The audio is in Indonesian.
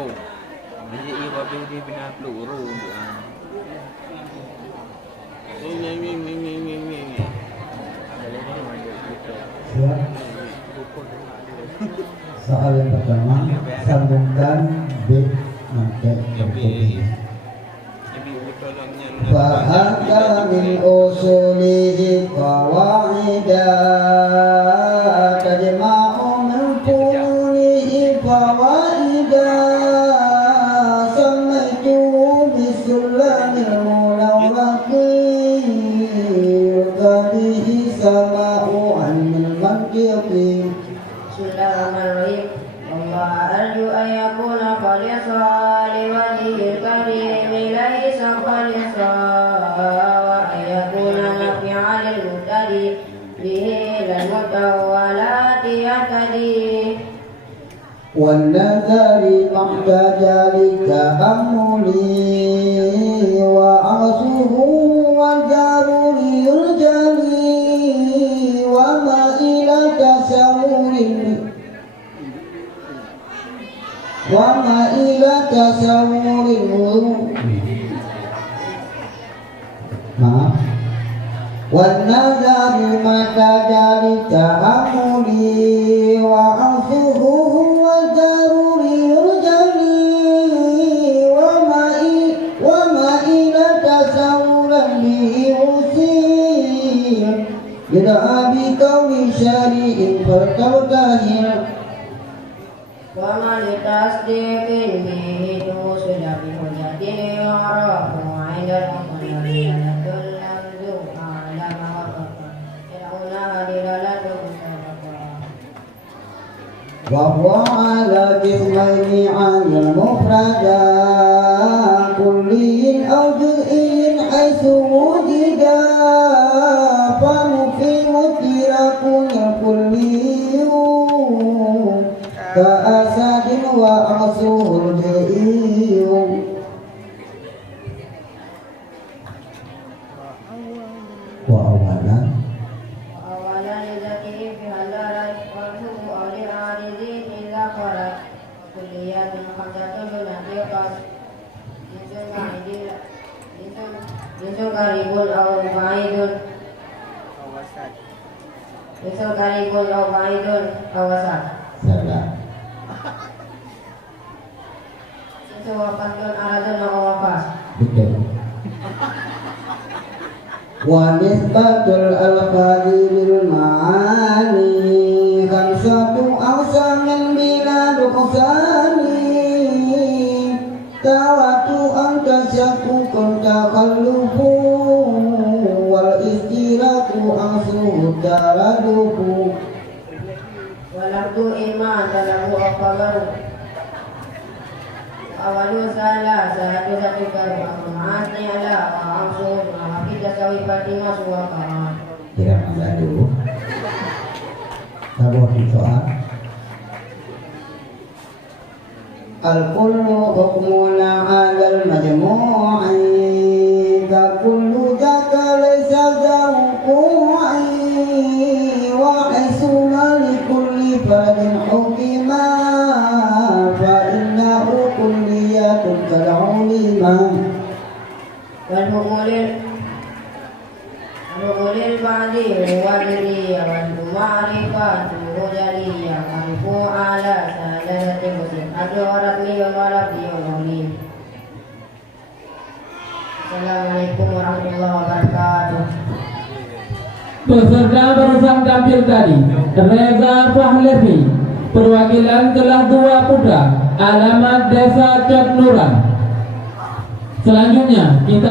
kampung. Jadi ia babi dia bina peluru. Soal yang pertama, sambungkan bit pakai berkopi. Fa'aka min usulihi qawaida tajma'u min fununihi fawaida samaitu bisulamil mulawaki yukadihi sama'u anil mantiqi. Bismillahirrahmanirrahim. Allah arju ayakuna khalisa liwajhil karim laisa khalisa wa ayakuna nafi'al mutadi bihi lan mutawalati yatadi wan nazari mahtajalika amuli wa asuhu wa jaruri yurjali wa ma ila tasawurin wan nazari mahtajalika amuli wa asuhu wa jaruri yurjali wa ma ila tasawuran liusin yud'a bi qawli syari'in fartawtahir wa man tasdiqin bihi sudah bi hujjatin ya'rafu 'inda al-qadar lamzu ala ma waqafa ya'una dilalatu wa huwa ala bismaini 'ala mufrada kullin aw juz'in haitsu wujida fa muqimu tirakun kulliyun ka asadin wa asul bi'iyum wa awalan لذاته في هلالة والحب أو للعارضين إذا قرأ كليات خمسة لنحقق جنس قريب أو بعيد جنس قريب أو بعيد أو وسط salah جنس وفاة أراد أو وفاة betul wa nisbatul al-qadiril ma'ani khamsatu aqsamin bila nuqsani tawatu anta syakukun takhallufu wal istiraku asuhu taradufu walabdu iman dalahu akabaru awalu salah satu karu asni ala wa amsu kita sawi Fatimah suwaka tidak ada dulu sabar di soal al-kullu hukmuna alal majmu'i ka kullu jaka laysa zawqu'i wa isuna li kulli fadin hukima fa innahu kulliyatun kal'ulima wal hukmulil ba'di wadriya wal ma'rifatu hujaliya alifu ala saladati musim adu ratmiyun walabdiyun ulim. Assalamualaikum warahmatullahi wabarakatuh. Peserta barusan tampil tadi Reza Fahlevi, perwakilan kelas 2 Putra, alamat Desa Cotnuran. Selanjutnya kita